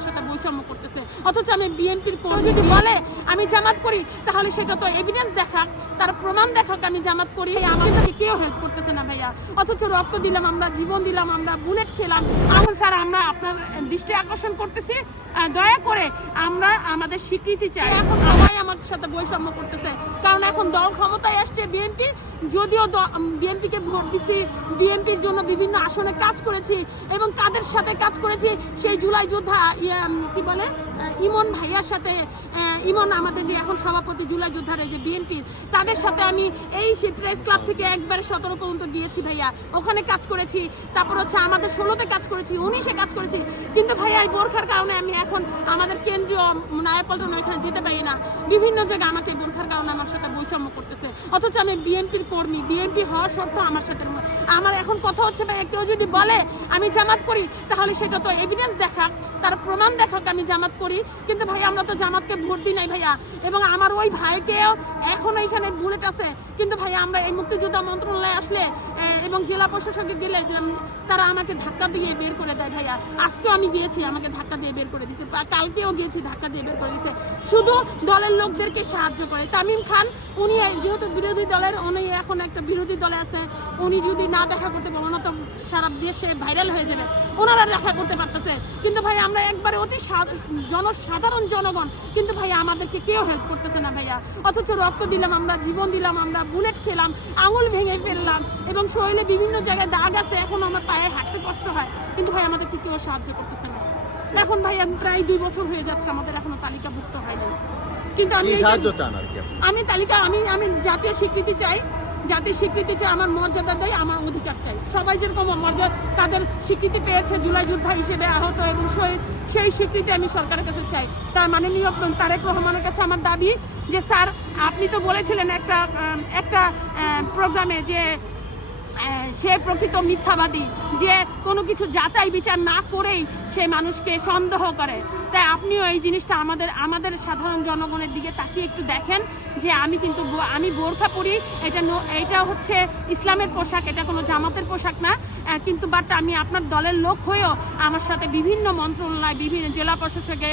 আমার সাথে বৈষম্য করতেছে, অথচ আমি বিএনপির যদি বলে আমি জামাত করি তাহলে সেটা তো এভিডেন্স দেখাক, তার প্রমাণ দেখাক আমি জামাত করি। আমাদেরকে কেউ হেল্প করতেছে না ভাইয়া, অথচ রক্ত দিলাম আমরা, জীবন দিলাম আমরা, বুলেট খেলাম। এখন স্যার আমরা আপনার দৃষ্টি আকর্ষণ করতেছি, দয়া করে আমরা আমাদের স্বীকৃতি চাই। এখন সবাই আমার সাথে বৈষম্য করতেছে, কারণ এখন দল ক্ষমতায় আসছে বিএনপি। যদিও বিএনপিকে ভোট দিছি, বিএনপির জন্য বিভিন্ন আসনে কাজ করেছি এবং কাদের সাথে কাজ করেছি, সেই জুলাই যোদ্ধা কি বলে ইমন ভাইয়ার সাথে, ইমন আমাদের যে এখন সভাপতি জুলাই যোদ্ধার যে বিএনপির, তাদের সাথে আমি এই প্রেস ক্লাব থেকে একবারে 17 পর্যন্ত গিয়েছি ভাইয়া, ওখানে কাজ করেছি। তারপর হচ্ছে আমাদের 16-তে কাজ করেছি, 19-এ কাজ করেছি। কিন্তু ভাইয়া এই বোরখার কারণে আমি এখন আমাদের কেন্দ্রীয় নায়াপল্টন এখানে যেতে পারি না, বিভিন্ন জায়গায় আমাকে বোরখার কারণে আমার সাথে বৈষম্য করতেছে, অথচ আমি বিএনপির কর্মী, বিএনপি হওয়া সত্ত্বেও আমার সাথে। আমার এখন কথা হচ্ছে ভাইয়া, কেউ যদি বলে আমি জামাত করি তাহলে সেটা তো এভিডেন্স দেখাক, তার প্রমাণ দেখাক আমি জামাত করি। কিন্তু ভাই আমরা তো জামাতকে ভোট দিই নাই ভাইয়া, এবং আমার ওই ভাইকেও এখন এইখানে বুলেট আছে। কিন্তু ভাইয়া আমরা এই মুক্তিযোদ্ধা মন্ত্রণালয়ে আসলে এবং জেলা প্রশাসকে গেলে তারা আমাকে ধাক্কা দিয়ে বের করে দেয় ভাইয়া। আজকেও আমি গিয়েছি, আমাকে ধাক্কা দিয়ে বের করে দিচ্ছে, কালকেও গিয়েছি ধাক্কা দিয়ে বের করে দিচ্ছে, শুধু দলের লোকদেরকে সাহায্য করে। তামিম খান উনি যেহেতু বিরোধী দলের, উনি এখন একটা বিরোধী দলে আছে, উনি যদি না দেখা করতে পারেন ওনা তো সারা দেশে ভাইরাল হয়ে যাবে, ওনারা দেখা করতে পারতেছে। কিন্তু ভাই আমরা একবারে অতি সাধারণ জনগণ, কিন্তু ভাই আমাদেরকে কেউ হেল্প করতেছে না ভাইয়া, অথচ রক্ত দিলাম আমরা, জীবন দিলাম আমরা, বুলেট খেলাম, আঙুল ভেঙে ফেললাম এবং শরীরে বিভিন্ন জায়গায় দাগ আছে, এখন আমার পায়ে হাঁটতে কষ্ট হয়, কিন্তু ভাই আমাদেরকে কেউ সাহায্য করতেছে না। এখন ভাই প্রায় 2 বছর হয়ে যাচ্ছে, আমাদের এখনো তালিকাভুক্ত হয়নি। কিন্তু আমি তালিকা আমি জাতীয় স্বীকৃতি চাই, জাতীয় স্বীকৃতি চাই, আমার মর্যাদা দেয়, আমার অধিকার চাই। সবাই যেরকম মর্যাদা তাদের স্বীকৃতি পেয়েছে জুলাই যোদ্ধা হিসেবে আহত এবং শহীদ, সেই স্বীকৃতি আমি সরকারের কাছে চাই। তার মাননীয় তারেক রহমানের কাছে আমার দাবি যে স্যার আপনি তো বলেছিলেন একটা প্রোগ্রামে যে সে প্রকৃত মিথ্যাবাদী, যে কোনো কিছু যাচাই বিচার না করেই সে মানুষকে সন্দেহ করে। তাই আপনিও এই জিনিসটা আমাদের সাধারণ জনগণের দিকে তাকিয়ে একটু দেখেন যে আমি বোরখা পরি, এটা হচ্ছে ইসলামের পোশাক, এটা কোনো জামাতের পোশাক না। কিন্তু বাট আমি আপনার দলের লোক হয়েও আমার সাথে বিভিন্ন মন্ত্রণালয়, বিভিন্ন জেলা প্রশাসকে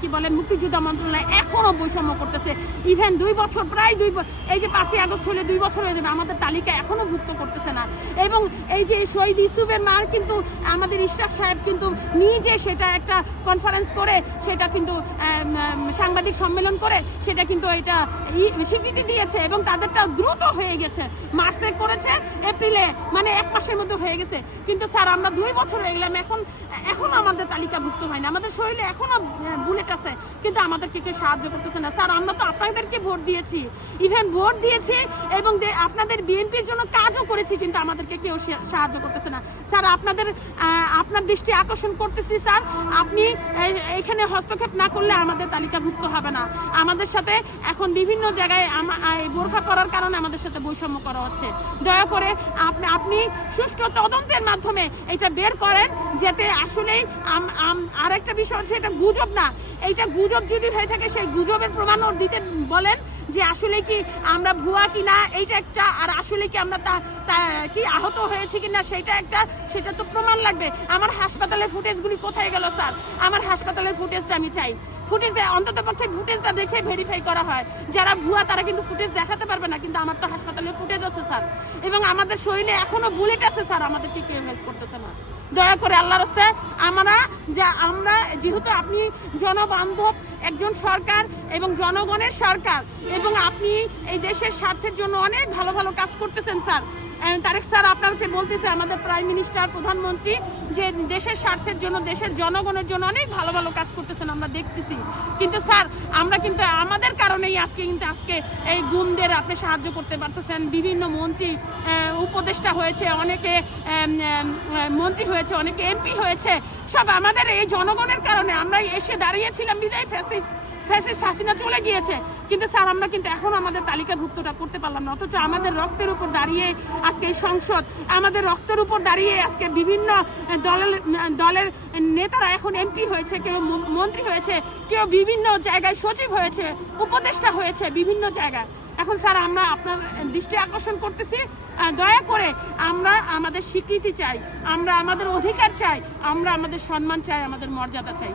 কি বলে মুক্তিযোদ্ধা মন্ত্রণালয় এখনো বৈষম্য করতেছে। ইভেন 2 বছর, প্রায় 2 বছর, এই যে 5ই আগস্ট হলে 2 বছর হয়ে যাবে, আমাদের তালিকা এখনো ভুক্ত করতেছে না। এবং এই যে শহীদ ইউসুফের মার কিন্তু আমাদের ইশরাক সাহেব কিন্তু নিজে সেটা একটা কনফারেন্স করে, সেটা কিন্তু সাংবাদিক সম্মেলন করে সেটা কিন্তু এটা স্বীকৃতি দিয়েছে এবং তাদেরটা দ্রুত হয়ে গেছে। মার্চে করেছে, এপ্রিলে, মানে 1 মাসের মধ্যে হয়ে গেছে। কিন্তু স্যার আমরা 2 বছর হয়ে গেলাম, এখন আমাদের তালিকাভুক্ত হয়নি, আমাদের শরীরে এখনো বুলেট আছে, কিন্তু আমাদেরকে কেউ সাহায্য করতেছে না। স্যার আমরা তো আপনাদেরকে ভোট দিয়েছি, ইভেন ভোট দিয়েছি এবং আপনাদের বিএনপির জন্য কাজও করেছি, কিন্তু আমাদেরকে কেউ সাহায্য করতেছে না। স্যার আপনার দৃষ্টি আকর্ষণ করতেছি স্যার, আপনি এখানে হস্তক্ষেপ না করলে আমাদের তালিকাভুক্ত হবে না। আমাদের সাথে এখন বিভিন্ন জায়গায় বোরখা পরার কারণে আমাদের সাথে বৈষম্য করা হচ্ছে। দয়া করে আপনি সুষ্ঠু তদন্তের মাধ্যমে এটা বের করেন, যাতে আসলেই আরেকটা বিষয় হচ্ছে এটা গুজব না, এইটা গুজব যদি হয়ে থাকে সেই গুজবের প্রমাণও দিতে বলেন যে আসলে কি আমরা ভুয়া কিনা, এইটা একটা, আর আসলে কি আমরা কি আহত হয়েছে কিনা সেটা তো প্রমাণ লাগবে। আমার হাসপাতালের ফুটেজগুলি কোথায় গেল স্যার? আমার হাসপাতালের ফুটেজটা আমি চাই, ফুটেজ অন্তত পক্ষে ফুটেজটা দেখে ভেরিফাই করা হয়। যারা ভুয়া তারা কিন্তু ফুটেজ দেখাতে পারবে না, কিন্তু আমার তো হাসপাতালে ফুটেজ আছে স্যার, এবং আমাদের শরীরে এখনো বুলেট আছে স্যার, আমাদেরকে কেউ হেল্প করতেছে না। দয়া করে আল্লাহর রাস্তায় আমরা যেহেতু আপনি জনবান্ধব একজন সরকার এবং জনগণের সরকার, এবং আপনি এই দেশের স্বার্থের জন্য অনেক ভালো ভালো কাজ করতেছেন স্যার। তারেক স্যার আপনাকে বলতেছে, আমাদের প্রাইম মিনিস্টার, প্রধানমন্ত্রী, যে দেশের স্বার্থের জন্য, দেশের জনগণের জন্য অনেক ভালো ভালো কাজ করতেছেন, আমরা দেখতেছি। কিন্তু স্যার আমরা কিন্তু আমাদের কারণেই আজকে এই গুমদের আপনি সাহায্য করতে পারতেছেন। বিভিন্ন মন্ত্রী উপদেষ্টা হয়েছে, অনেকে মন্ত্রী হয়েছে, অনেকে এমপি হয়েছে, সব আমাদের এই জনগণের কারণে। আমরা এসে দাঁড়িয়েছিলাম বিদায় ফ্যাসিস্ট হাসিনা চলে গিয়েছে, কিন্তু স্যার আমরা কিন্তু এখন আমাদের তালিকাভুক্তটা করতে পারলাম না। অথচ আমাদের রক্তের উপর দাঁড়িয়ে আজকে এই সংসদ, আমাদের রক্তের উপর দাঁড়িয়ে আজকে বিভিন্ন দলের নেতারা এখন এমপি হয়েছে, কেউ মন্ত্রী হয়েছে, কেউ বিভিন্ন জায়গায় সচিব হয়েছে, উপদেষ্টা হয়েছে বিভিন্ন জায়গায়। এখন স্যার আমরা আপনার দৃষ্টি আকর্ষণ করতেছি, দয়া করে আমরা আমাদের স্বীকৃতি চাই, আমরা আমাদের অধিকার চাই, আমরা আমাদের সম্মান চাই, আমাদের মর্যাদা চাই।